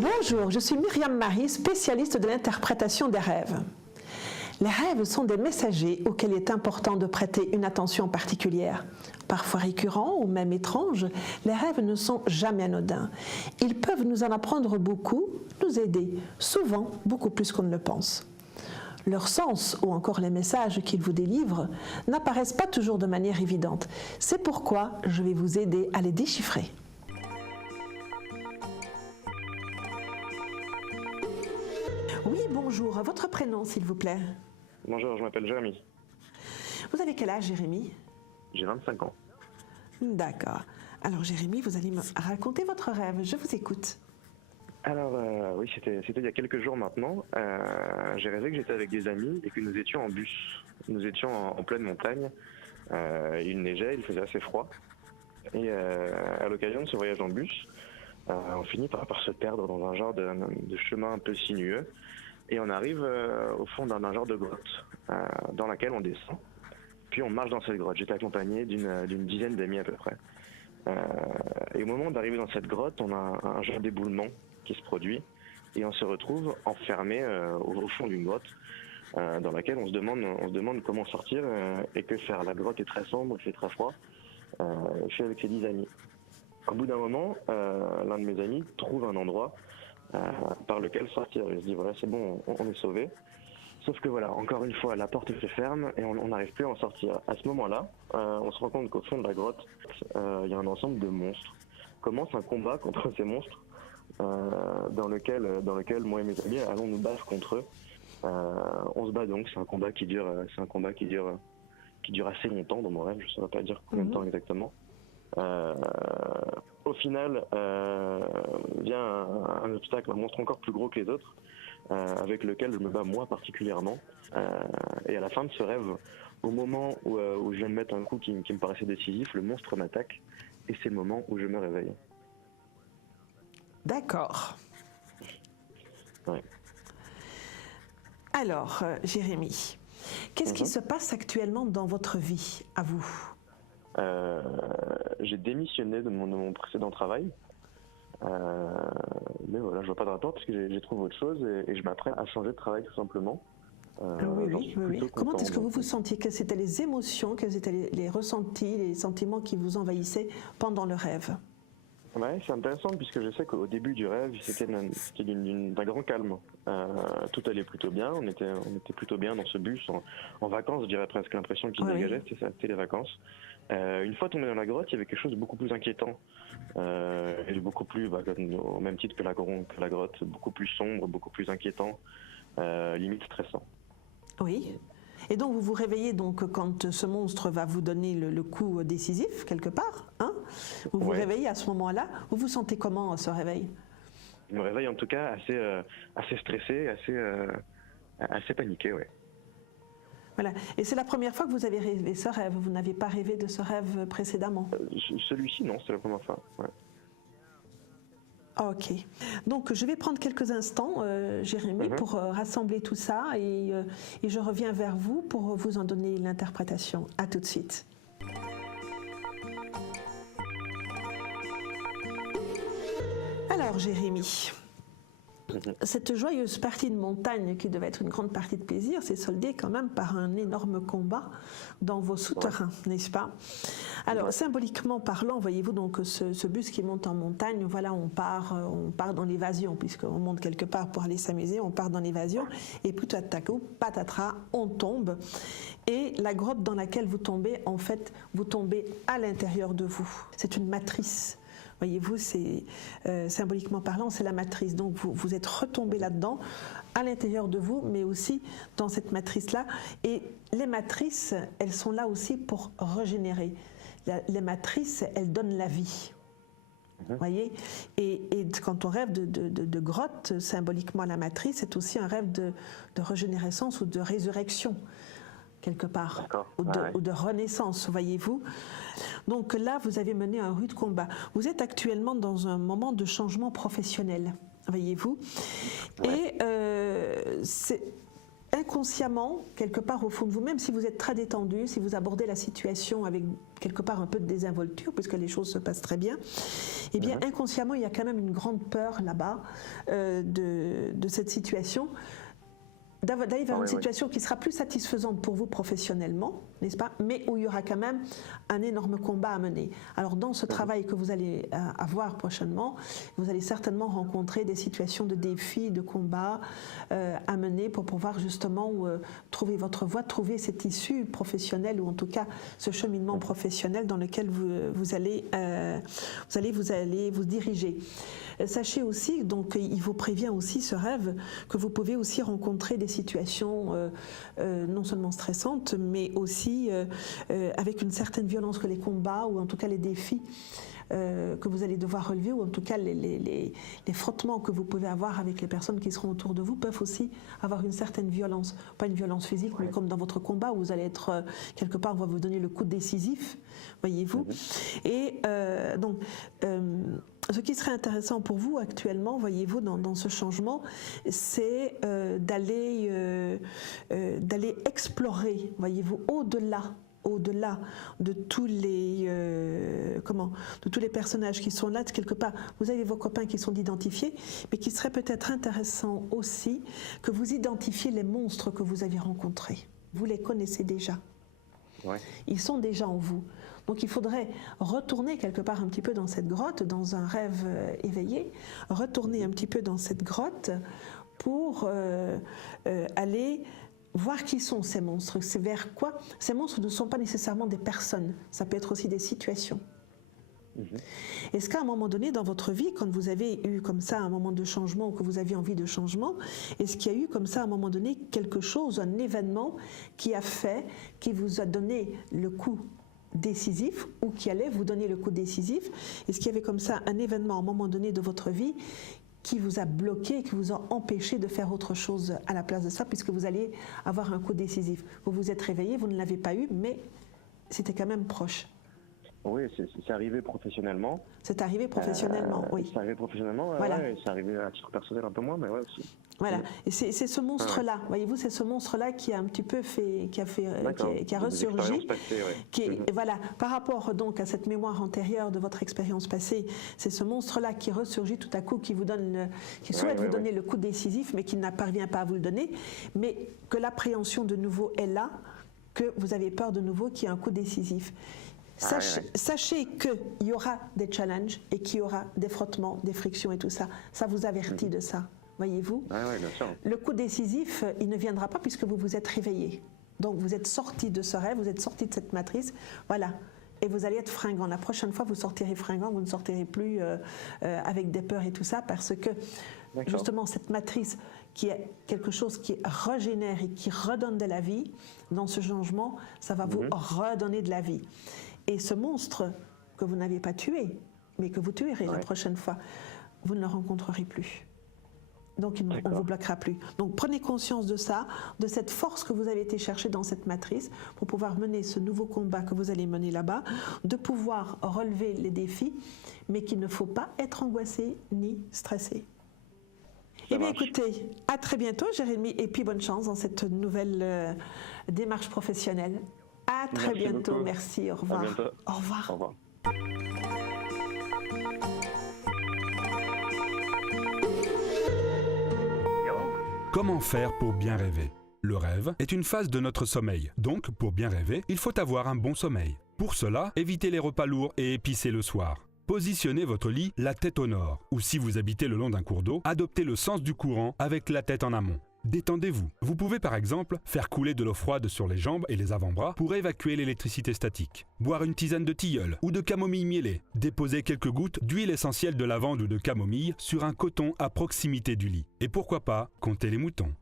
Bonjour, je suis Myriam Marie, spécialiste de l'interprétation des rêves. Les rêves sont des messagers auxquels il est important de prêter une attention particulière. Parfois récurrents ou même étranges, les rêves ne sont jamais anodins. Ils peuvent nous en apprendre beaucoup, nous aider, souvent beaucoup plus qu'on ne le pense. Leur sens ou encore les messages qu'ils vous délivrent n'apparaissent pas toujours de manière évidente. C'est pourquoi je vais vous aider à les déchiffrer. Oui, bonjour. Votre prénom, s'il vous plaît? Bonjour, je m'appelle Jérémy. Vous avez quel âge, Jérémy? J'ai 25 ans. D'accord. Alors, Jérémy, vous allez me raconter votre rêve. Je vous écoute. Alors, oui, c'était il y a quelques jours maintenant. J'ai rêvé que j'étais avec des amis et que nous étions en bus. Nous étions en pleine montagne. Il neigeait, il faisait assez froid. Et à l'occasion de ce voyage en bus, on finit par se perdre dans un genre de chemin un peu sinueux. Et on arrive au fond d'un genre de grotte dans laquelle on descend. Puis on marche dans cette grotte. J'étais accompagné d'une dizaine d'amis à peu près. Et au moment d'arriver dans cette grotte, on a un genre d'éboulement qui se produit. Et on se retrouve enfermé au fond d'une grotte dans laquelle on se demande comment sortir et que faire. La grotte est très sombre, il fait très froid. Je suis avec ses 10 amis. Au bout d'un moment, l'un de mes amis trouve un endroit par lequel sortir. Il se dit voilà, c'est bon, on est sauvé. Sauf que voilà, encore une fois, la porte se ferme et on n'arrive plus à en sortir. À ce moment-là, on se rend compte qu'au fond de la grotte, il y a un ensemble de monstres. Commence un combat contre ces monstres dans lequel moi et mes amis allons nous battre contre eux. On se bat donc, c'est un combat qui dure assez longtemps dans mon rêve, je ne saurais pas dire combien de temps exactement. Au final, vient un obstacle, un monstre encore plus gros que les autres, avec lequel je me bats moi particulièrement. Et à la fin de ce rêve, au moment où je viens de mettre un coup qui me paraissait décisif, le monstre m'attaque, et c'est le moment où je me réveille. D'accord. Ouais. Alors, Jérémy, qu'est-ce qui se passe actuellement dans votre vie, à vous? J'ai démissionné de mon précédent travail. Mais voilà, je vois pas de rapport parce que j'ai trouvé autre chose et je m'apprête à changer de travail tout simplement. Oui. Comment est-ce que vous vous sentiez? Quelles étaient les émotions, quels étaient les ressentis, les sentiments qui vous envahissaient pendant le rêve? Ouais, c'est intéressant puisque je sais qu'au début du rêve, c'était d'un grand calme. Tout allait plutôt bien, on était plutôt bien dans ce bus, en vacances, je dirais presque l'impression qu'il dégageait, c'était les vacances. Une fois tombé dans la grotte, il y avait quelque chose de beaucoup plus inquiétant, et beaucoup plus, au même titre que la grotte, beaucoup plus sombre, beaucoup plus inquiétant, limite stressant. Oui. Et donc vous vous réveillez donc quand ce monstre va vous donner le coup décisif quelque part, hein? Vous vous réveillez à ce moment-là. Vous vous sentez comment à ce réveil? Je me réveille en tout cas assez stressé, assez paniqué, ouais. Voilà. Et c'est la première fois que vous avez rêvé ce rêve. Vous n'avez pas rêvé de ce rêve précédemment? Celui-ci, non, c'est la première fois. Ouais. Ok. Donc je vais prendre quelques instants, Jérémy, pour rassembler tout ça et je reviens vers vous pour vous en donner l'interprétation. À tout de suite. Alors Jérémy, cette joyeuse partie de montagne qui devait être une grande partie de plaisir s'est soldée quand même par un énorme combat dans vos souterrains, n'est-ce pas? Alors symboliquement parlant, voyez-vous donc ce bus qui monte en montagne, voilà, on part dans l'évasion, puisqu'on monte quelque part pour aller s'amuser, on part dans l'évasion, et tout à coup, patatras, on tombe, et la grotte dans laquelle vous tombez, en fait, vous tombez à l'intérieur de vous. C'est une matrice. Voyez-vous, c'est symboliquement parlant, c'est la matrice. Donc vous êtes retombé là-dedans, à l'intérieur de vous, mais aussi dans cette matrice-là. Et les matrices, elles sont là aussi pour régénérer. Les matrices, elles donnent la vie. Voyez, et quand on rêve de grotte, symboliquement la matrice, c'est aussi un rêve de régénérescence ou de résurrection, quelque part, ou de renaissance, voyez-vous. Donc là, vous avez mené un rude combat. Vous êtes actuellement dans un moment de changement professionnel, voyez-vous. Et inconsciemment, quelque part au fond de vous-même, si vous êtes très détendu, si vous abordez la situation avec quelque part un peu de désinvolture, puisque les choses se passent très bien, eh bien inconsciemment, il y a quand même une grande peur là-bas de cette situation, d'aller vers une situation qui sera plus satisfaisante pour vous professionnellement, n'est-ce pas, mais où il y aura quand même un énorme combat à mener. Alors dans ce travail que vous allez avoir prochainement, vous allez certainement rencontrer des situations de défis, de combat à mener pour pouvoir justement trouver votre voie, trouver cette issue professionnelle, ou en tout cas ce cheminement professionnel dans lequel vous allez vous diriger. Sachez aussi, donc il vous prévient aussi ce rêve, que vous pouvez aussi rencontrer des situations non seulement stressantes, mais aussi avec une certaine violence, que les combats, ou en tout cas les défis que vous allez devoir relever, ou en tout cas les frottements que vous pouvez avoir avec les personnes qui seront autour de vous, peuvent aussi avoir une certaine violence. Pas une violence physique, mais comme dans votre combat, où vous allez être quelque part, on va vous donner le coup décisif, voyez-vous. Et donc, ce qui serait intéressant pour vous actuellement, voyez-vous, dans ce changement, c'est d'aller explorer, voyez-vous, au-delà de tous les personnages qui sont là, quelque part. Vous avez vos copains qui sont identifiés, mais qu'il serait peut-être intéressant aussi que vous identifiez les monstres que vous avez rencontrés. Vous les connaissez déjà. Ouais. Ils sont déjà en vous. Donc il faudrait retourner quelque part un petit peu dans cette grotte, dans un rêve éveillé, retourner un petit peu dans cette grotte pour aller voir qui sont ces monstres, c'est vers quoi. Ces monstres ne sont pas nécessairement des personnes, ça peut être aussi des situations. Est-ce qu'à un moment donné dans votre vie, quand vous avez eu comme ça un moment de changement, ou que vous aviez envie de changement, est-ce qu'il y a eu comme ça à un moment donné quelque chose, un événement qui vous a donné le coup décisif, ou qui allait vous donner le coup décisif? Est-ce qu'il y avait comme ça un événement à un moment donné de votre vie qui vous a bloqué, qui vous a empêché de faire autre chose à la place de ça, puisque vous alliez avoir un coup décisif? Vous vous êtes réveillé, vous ne l'avez pas eu, mais c'était quand même proche. Oui, c'est arrivé professionnellement. C'est arrivé professionnellement, oui. C'est arrivé professionnement, voilà. Ouais, c'est arrivé à titre personnel un peu moins, mais ouais aussi. Voilà, et c'est ce monstre-là, voyez-vous, c'est ce monstre-là qui a un petit peu qui a ressurgi, passées, voilà, par rapport donc à cette mémoire antérieure de votre expérience passée, c'est ce monstre-là qui ressurgit tout à coup, qui souhaite vous donner le coup décisif, mais qui ne parvient pas à vous le donner, mais que l'appréhension de nouveau est là, que vous avez peur de nouveau qu'il y ait un coup décisif. Sachez qu'il y aura des challenges et qu'il y aura des frottements, des frictions et tout ça. Ça vous avertit de ça, voyez-vous. Bien sûr. Le coup décisif, il ne viendra pas puisque vous vous êtes réveillé. Donc vous êtes sorti de ce rêve, vous êtes sorti de cette matrice, voilà. Et vous allez être fringant. La prochaine fois, vous sortirez fringant, vous ne sortirez plus avec des peurs et tout ça, parce que justement cette matrice qui est quelque chose qui régénère et qui redonne de la vie, dans ce changement, ça va vous redonner de la vie. Et ce monstre que vous n'avez pas tué, mais que vous tuerez la prochaine fois, vous ne le rencontrerez plus. Donc on ne vous bloquera plus. Donc prenez conscience de ça, de cette force que vous avez été chercher dans cette matrice pour pouvoir mener ce nouveau combat que vous allez mener là-bas, de pouvoir relever les défis, mais qu'il ne faut pas être angoissé ni stressé. Eh bien écoutez, à très bientôt Jérémy, et puis bonne chance dans cette nouvelle démarche professionnelle. À très bientôt, beaucoup. Merci, au revoir. Au revoir. Au revoir. Comment faire pour bien rêver ? Le rêve est une phase de notre sommeil. Donc, pour bien rêver, il faut avoir un bon sommeil. Pour cela, évitez les repas lourds et épicés le soir. Positionnez votre lit la tête au nord. Ou si vous habitez le long d'un cours d'eau, adoptez le sens du courant avec la tête en amont. Détendez-vous. Vous pouvez par exemple faire couler de l'eau froide sur les jambes et les avant-bras pour évacuer l'électricité statique. Boire une tisane de tilleul ou de camomille mielée. Déposer quelques gouttes d'huile essentielle de lavande ou de camomille sur un coton à proximité du lit. Et pourquoi pas compter les moutons.